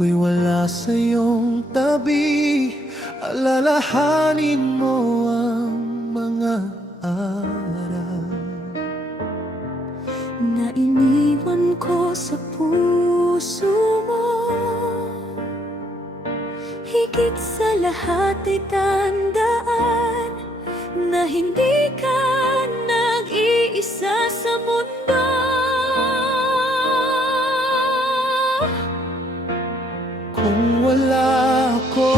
ako'y wala sa iyong tabi, alalahanin mo ang mga araw na iniwan ko sa puso mo. Higit sa lahat ay tandaan na hindi ka nag-iisa sa mundo. Kung wala ako,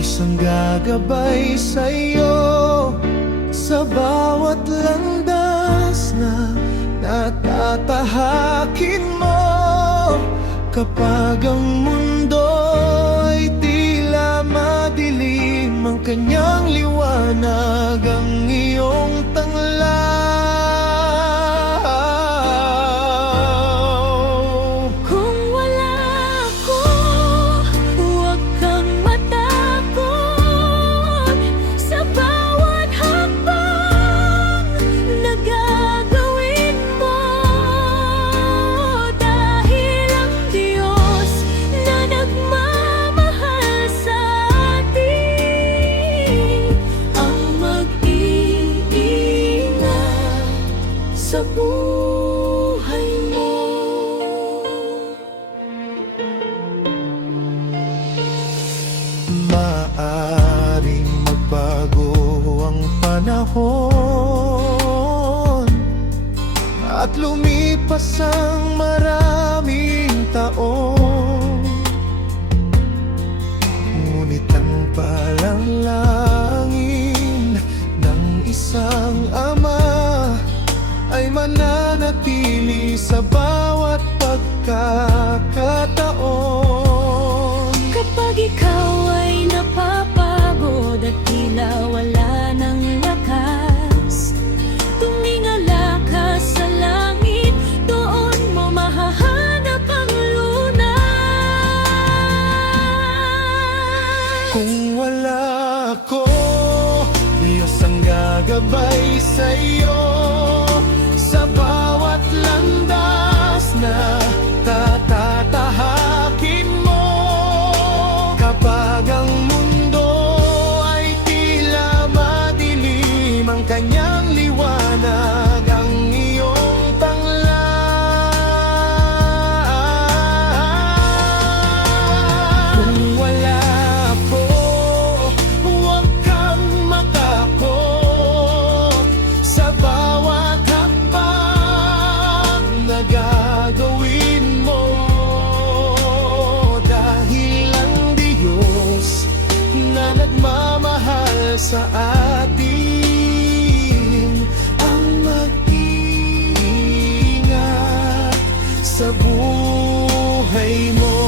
isang gagabay sa'yo sa bawat landas na natatahakin mo. Kapag ang mundo ay tila madilim, ang kanyang liwanag ang iyong tanglaw. Kung wala ako, huwag kang matakot sa bawat hakbang na gagawin mo, dahil ang Diyos na nagmamahal sa atin ang mag-iingat sa buhay mo. Maaring magbago ang panahon at lumipas ang maraming taon, ngunit ang panalangin ng isang ama ay mananatili sa bawat pagkakataon. Kapag ikaw ay napapagod at tila wala ng lakas, tumingala ka sa langit, doon mo mahahanap ang lunas. Kung wala ako, Diyos ang gagabay sa'yo sa bawat landas na tatatahakin mo. Kapag ang mundo ay tila madilim, ang kanyang liwanag ang iyong tanglaw. Kung wala ako, huwag kang matakot sa bawat hakbang na gagawin mo, dahil ang Diyos na nagmamahal sa atin ang mag-iingat sa buhay mo.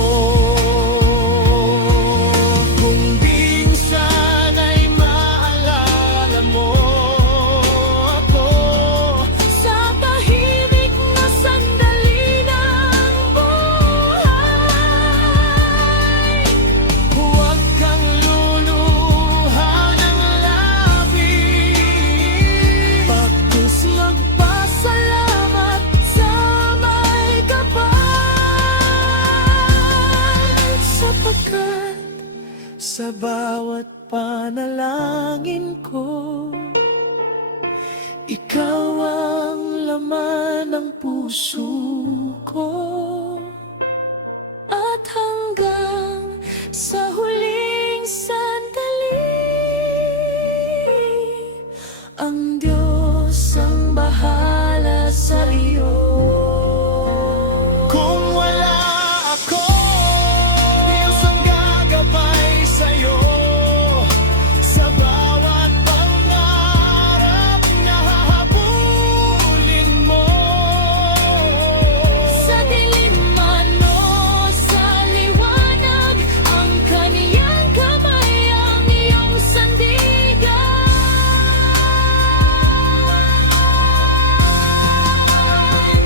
Kung minsan ay maalala mo ako Sa tahimik na sandali ng buhay, huwag kang luluha ng labis, pagkus magpasalamat sa may kapal, sapagkat sa bawat panalangin ko, ikaw ang laman ng puso ko. at hanggang sa huling sandali, ang Diyos ang bahala sa iyo. Kung wala ako, Diyos ang gagabay sa'yo sa bawat pangarap na hahabulin mo. Sa dilim man o sa liwanag, ang kaniyang kamay ang iyong sandigan.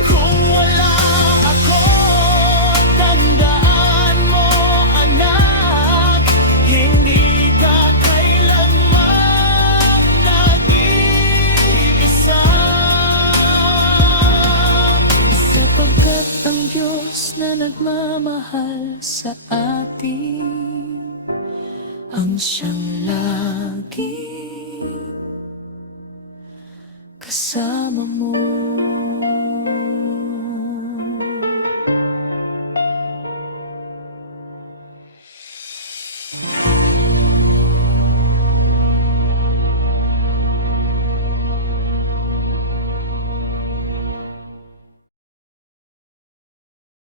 Kung wala ako, tandaan mo anak, hindi ka kailanman nag-iisa, Sapagkat ang Diyos na nagmamahal sa atin ang siyang lagi kasama mo.